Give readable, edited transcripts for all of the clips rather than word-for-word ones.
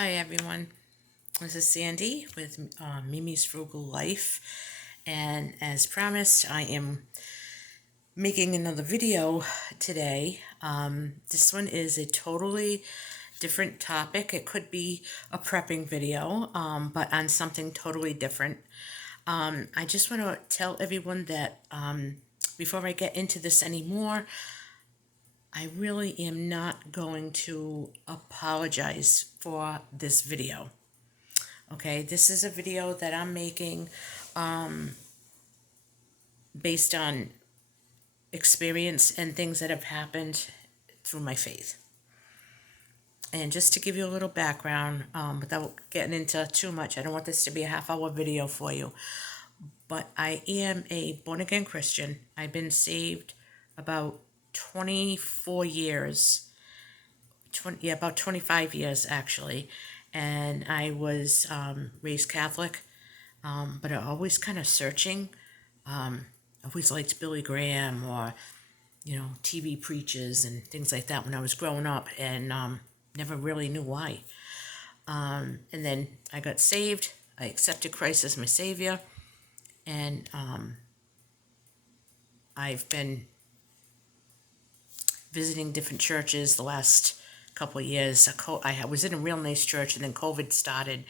Hi everyone, this is Sandy with Mimi's Frugal Life, and as promised, I am making another video today. This one is a totally different topic. It could be a prepping video, but on something totally different. I just want to tell everyone that before I get into this anymore, I really am not going to apologize for this video. Okay, this is a video that I'm making based on experience and things that have happened through my faith. And just to give you a little background, without getting into too much, I don't want this to be a half-hour video for you, but I am a born-again Christian. I've been saved about 24 years, about 25 years actually, and I was raised Catholic, but I always kind of searching. I always liked Billy Graham or, TV preachers and things like that when I was growing up, and never really knew why. And then I got saved. I accepted Christ as my Savior, and I've been visiting different churches the last couple of years. I was in a real nice church, and then COVID started,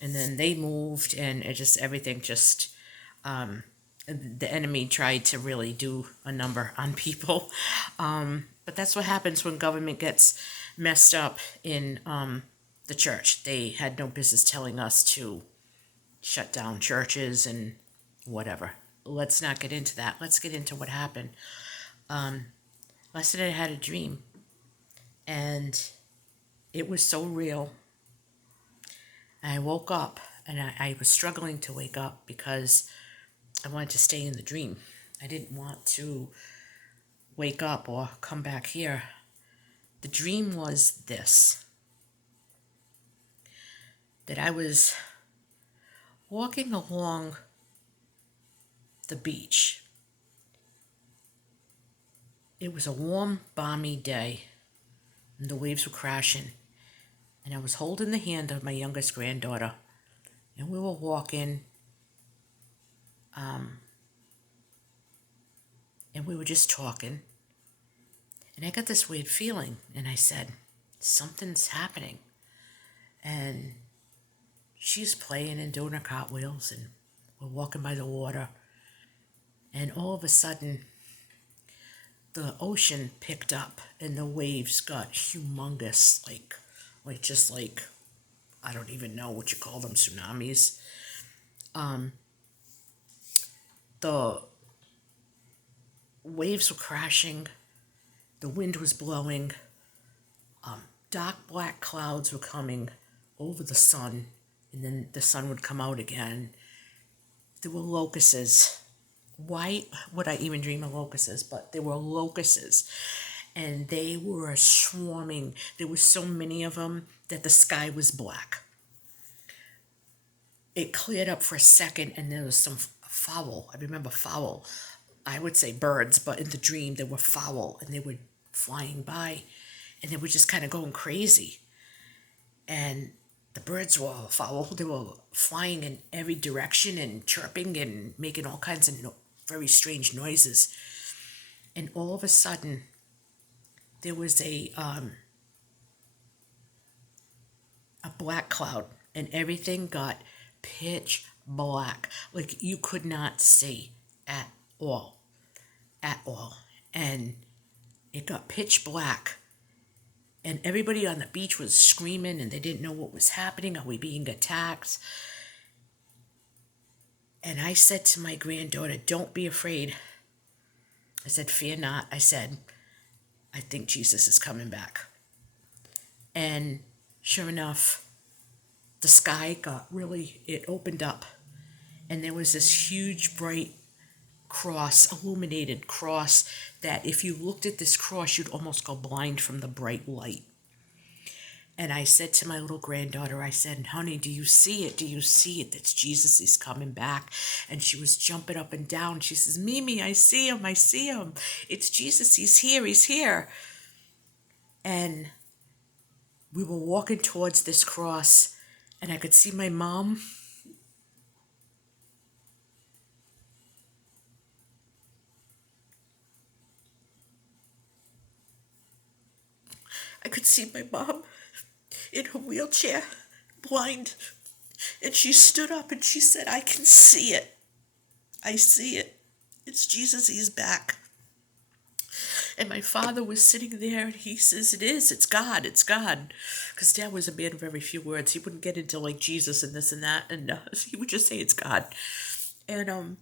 and then they moved, and everything just the enemy tried to really do a number on people. But that's what happens when government gets messed up in the church. They had no business telling us to shut down churches and whatever. Let's not get into that. Let's get into what happened. Last night I had a dream, and it was so real. I woke up, and I was struggling to wake up because I wanted to stay in the dream. I didn't want to wake up or come back here. The dream was this, that I was walking along the beach. It was a warm, balmy day, and the waves were crashing, and I was holding the hand of my youngest granddaughter, and we were walking, and we were just talking, and I got this weird feeling, and I said, something's happening. And she's playing and doing her cartwheels, and we're walking by the water, and all of a sudden, the ocean picked up, and the waves got humongous, like I don't even know what you call them, tsunamis. The waves were crashing, the wind was blowing, dark black clouds were coming over the sun, and then the sun would come out again. There were locusts. Why would I even dream of locusts? But there were locusts, and they were swarming. There were so many of them that the sky was black. It cleared up for a second, and there was some fowl. I remember fowl. I would say birds, but in the dream they were fowl, and they were flying by, and they were just kind of going crazy. And the birds were all foul. They were flying in every direction and chirping and making all kinds of very strange noises. And all of a sudden, there was a black cloud, and everything got pitch black. Like you could not see at all. And it got pitch black. And everybody on the beach was screaming, and they didn't know what was happening. Are we being attacked? And I said to my granddaughter, don't be afraid. I said, fear not. I said, I think Jesus is coming back. And sure enough, the sky it opened up. And there was this huge, bright cross, illuminated cross, that if you looked at this cross, you'd almost go blind from the bright light. And I said to my little granddaughter, I said, honey, do you see it? Do you see it? That's Jesus. He's coming back. And she was jumping up and down. She says, Mimi, I see him. I see him. It's Jesus. He's here. He's here. And we were walking towards this cross, and I could see my mom. I could see my mom in her wheelchair, blind. And she stood up and she said, I can see it. I see it. It's Jesus, he's back. And my father was sitting there and he says, it is, it's God, it's God. Because Dad was a man of very few words. He wouldn't get into like Jesus and this and that. And he would just say it's God. And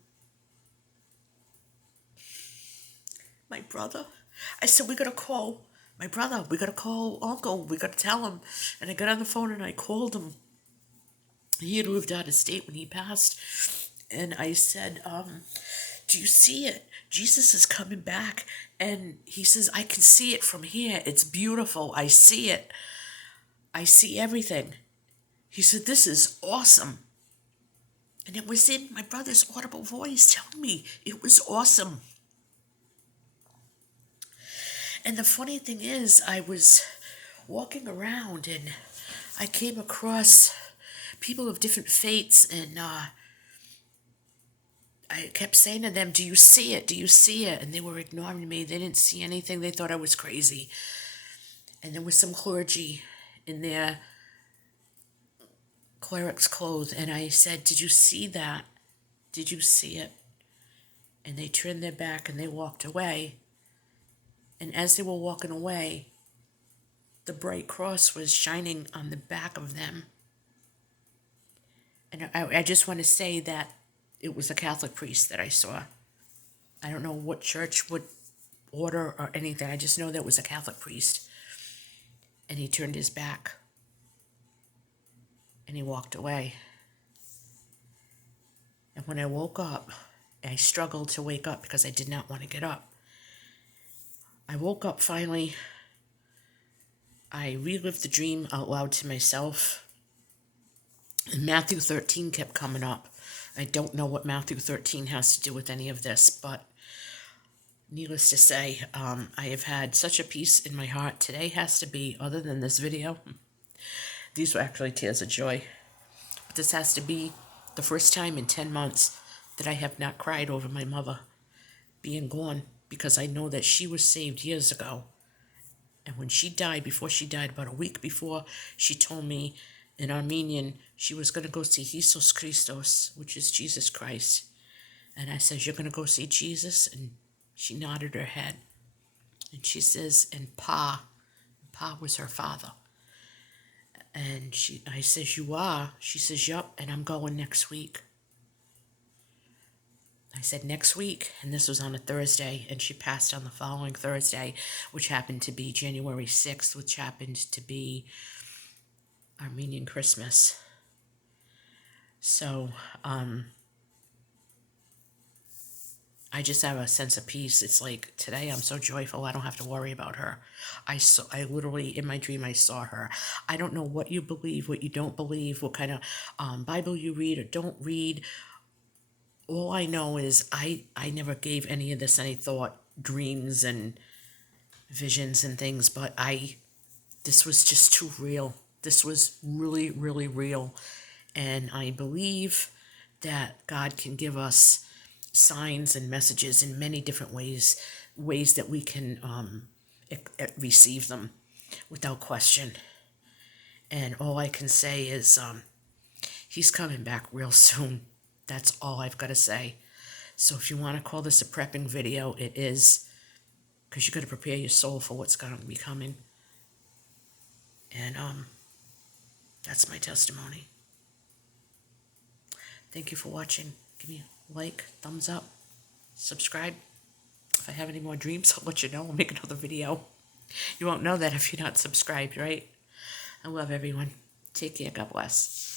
my brother, I said, we got to call my brother. We got to call Uncle. We got to tell him. And I got on the phone and I called him. He had moved out of state when he passed. And I said, do you see it? Jesus is coming back. And he says, I can see it from here. It's beautiful. I see it. I see everything. He said, this is awesome. And it was in my brother's audible voice telling me it was awesome. And the funny thing is, I was walking around and I came across people of different faiths, and I kept saying to them, do you see it? Do you see it? And they were ignoring me. They didn't see anything. They thought I was crazy. And there was some clergy in their cleric's clothes, and I said, did you see that? Did you see it? And they turned their back and they walked away. And as they were walking away, the bright cross was shining on the back of them. And I just want to say that it was a Catholic priest that I saw. I don't know what church, what order or anything. I just know that it was a Catholic priest. And he turned his back. And he walked away. And when I woke up, I struggled to wake up because I did not want to get up. I woke up finally. I relived the dream out loud to myself. And Matthew 13 kept coming up. I don't know what Matthew 13 has to do with any of this, but needless to say, I have had such a peace in my heart. Today has to be, other than this video, these were actually tears of joy. But this has to be the first time in 10 months that I have not cried over my mother being gone, because I know that she was saved years ago. And when she died, before she died, about a week before, she told me in Armenian she was going to go see Jesus Christos, which is Jesus Christ. And I said, you're going to go see Jesus? And she nodded her head. And she says, and Pa was her father. And I says, you are? She says, yup, and I'm going next week. I said, next week, and this was on a Thursday, and she passed on the following Thursday, which happened to be January 6th, which happened to be Armenian Christmas. So, I just have a sense of peace. It's like, today I'm so joyful, I don't have to worry about her. I literally, in my dream, I saw her. I don't know what you believe, what you don't believe, what kind of Bible you read or don't read. All I know is I never gave any of this any thought, dreams and visions and things, but this was just too real. This was really, really real. And I believe that God can give us signs and messages in many different ways that we can receive them without question. And all I can say is he's coming back real soon. That's all I've got to say. So if you want to call this a prepping video, it is, because you got to prepare your soul for what's going to be coming. And that's my testimony. Thank you for watching. Give me a like, thumbs up, subscribe. If I have any more dreams, I'll let you know. I'll make another video. You won't know that if you're not subscribed, right? I love everyone. Take care. God bless.